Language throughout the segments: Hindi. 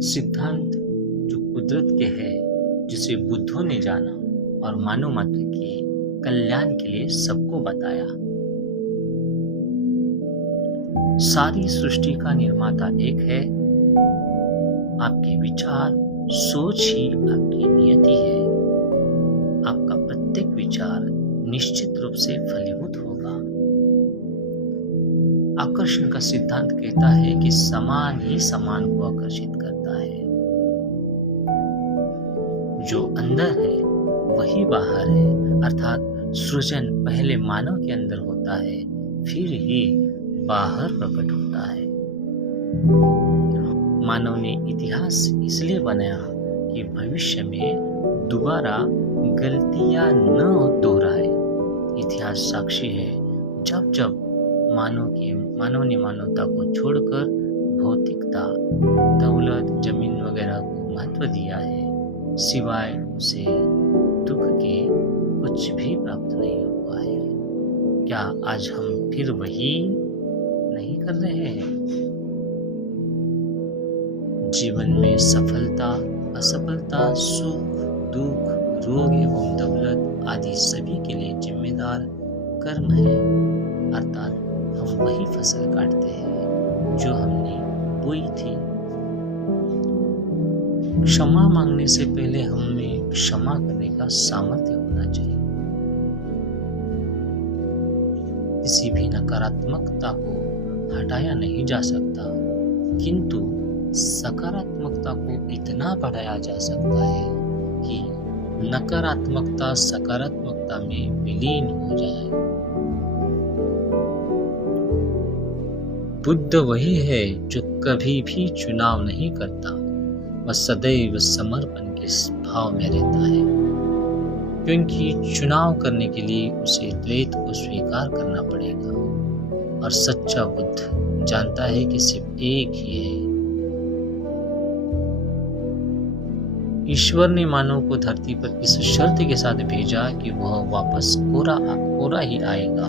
सिद्धांत जो कुदरत के है, जिसे बुद्धों ने जाना और मानव मात्र के कल्याण के लिए सबको बताया। सारी सृष्टि का निर्माता एक है। आपके विचार, सोच ही आपकी नियति है। आपका प्रत्येक विचार निश्चित रूप से फलीभूत होगा। आकर्षण का सिद्धांत कहता है कि समान ही समान को आकर्षित करता है। जो अंदर है वही बाहर है, अर्थात सृजन पहले मानव के अंदर होता है, फिर ही बाहर प्रकट होता है। मानव ने इतिहास इसलिए बनाया कि भविष्य में दोबारा गलतियां न दोहराए। इतिहास साक्षी है, जब जब मानव ने मानवता को छोड़कर भौतिकता, दौलत, जमीन वगैरह को महत्व दिया है, सिवाय उसे दुख के कुछ भी प्राप्त नहीं हुआ है। क्या आज हम फिर वही नहीं कर रहे हैं? जीवन में सफलता, असफलता, सुख, दुख, रोग एवं दौलत आदि सभी के लिए जिम्मेदार कर्म है, अर्थात हम वही फसल काटते हैं जो हमने बोई थी। क्षमा मांगने से पहले हमें क्षमा करने का सामर्थ्य होना चाहिए। किसी भी नकारात्मकता को हटाया नहीं जा सकता, किंतु सकारात्मकता को इतना बढ़ाया जा सकता है कि नकारात्मकता सकारात्मकता में विलीन हो जाए। बुद्ध वही है जो कभी भी चुनाव नहीं करता, वह सदैव समर्पण के भाव में रहता है, क्योंकि चुनाव करने के लिए उसे द्वैत को स्वीकार करना पड़ेगा। और सच्चा बुद्ध जानता है कि सिर्फ एक ही है। ईश्वर ने मानव को धरती पर इस शर्त के साथ भेजा कि वह वापस कोरा ही आएगा।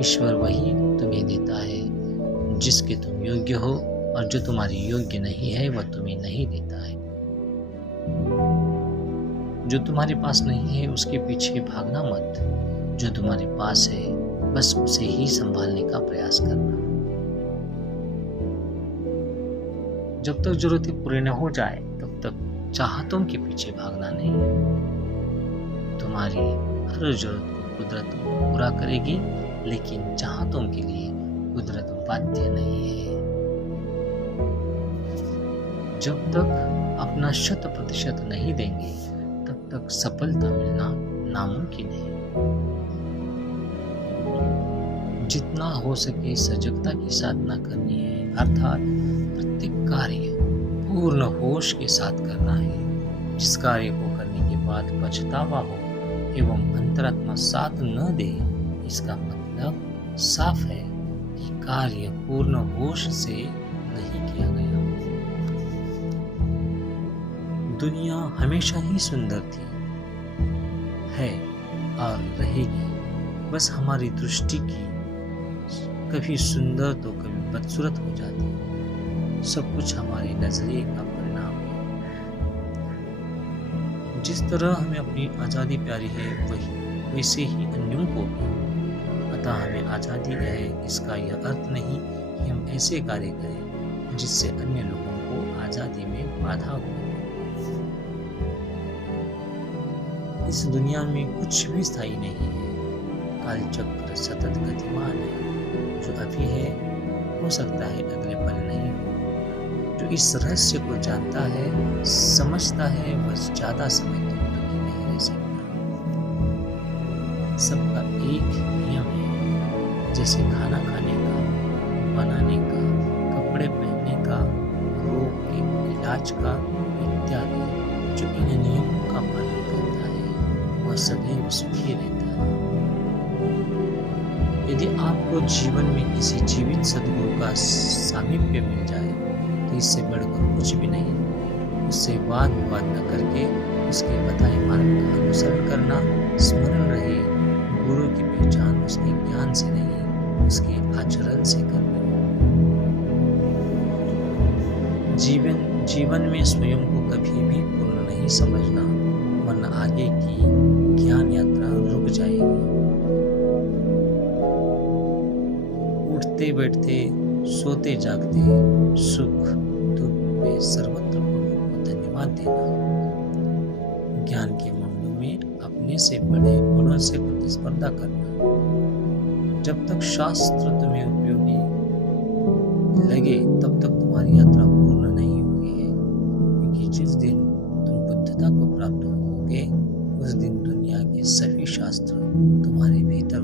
ईश्वर वही तुम्हें देता है जिसके तुम योग्य हो, और जो तुम्हारी योग्य नहीं है वह तुम्हें नहीं देता है। जो तुम्हारे पास नहीं है उसके पीछे भागना मत, जो तुम्हारे पास है बस उसे ही संभालने का प्रयास करना। जब तक जरूरतें पूरी न हो जाए तब तक चाहतों के पीछे भागना नहीं। तुम्हारी हर जरूरत को कुदरत पूरा करेगी, लेकिन चाहतों के लिए कुदरत बाध्य नहीं है। जब तक अपना 100% नहीं देंगे तब तक सफलता मिलना नामुमकिन है। जितना हो सके सजगता की साधना करनी है, अर्थात प्रत्येक कार्य पूर्ण होश के साथ करना है। जिस कार्य को करने के बाद पछतावा हो एवं अंतरात्मा साथ न दे, इसका मतलब साफ है कि कार्य पूर्ण होश से नहीं किया गया। दुनिया हमेशा ही सुंदर थी, है और रहेगी। बस हमारी दृष्टि की कभी सुंदर तो कभी बदसूरत हो जाती है। सब कुछ हमारे नजरिए का परिणाम है। जिस तरह हमें अपनी आज़ादी प्यारी है, वैसे ही अन्यों को भी। अतः हमें आज़ादी है, इसका यह अर्थ नहीं कि हम ऐसे कार्य करें जिससे अन्य लोगों को आज़ादी में बाधा हो। इस दुनिया में कुछ भी स्थायी नहीं है। कालचक्र सतत गतिमान है। जो अभी है हो सकता है अगले पल नहीं हो। जो इस रहस्य को जानता है, समझता है, वह ज्यादा समय तक दुखी नहीं रह सकता। सबका एक नियम है, जैसे खाना खाने का, बनाने का, कपड़े पहनने का, रोग के इलाज का इत्यादि। जो इन नियमों का पालन करता है वह सदैव सुखी रहता है। यदि आपको जीवन में किसी जीवित सद्गुरु का सामीप्य मिल जाए तो इससे बढ़कर कुछ भी नहीं। उससे वाद विवाद न करके उसके बताए मार्ग का अनुसरण करना, स्मरण रहे गुरु की पहचान उसके ज्ञान से नहीं, उसके आचरण से करनी। जीवन में स्वयं को कभी भी पूर्ण नहीं समझना, वरना आगे की ज्ञान यात्रा रुक जाएगी। उठते बैठते, सोते जागते, सुख दुख में सर्वत्र प्रभु को धन्यवाद देना। ज्ञान के मामलों में अपने से बड़ों से प्रतिस्पर्धा करना। जब तक शास्त्र तुम्हें उपयोगी लगे तब तक तुम्हारी यात्रा पूर्ण नहीं हुई है, क्योंकि जिस दिन तुम बुद्धता को प्राप्त होगे उस दिन दुनिया के सभी शास्त्र तुम्हारे भीतर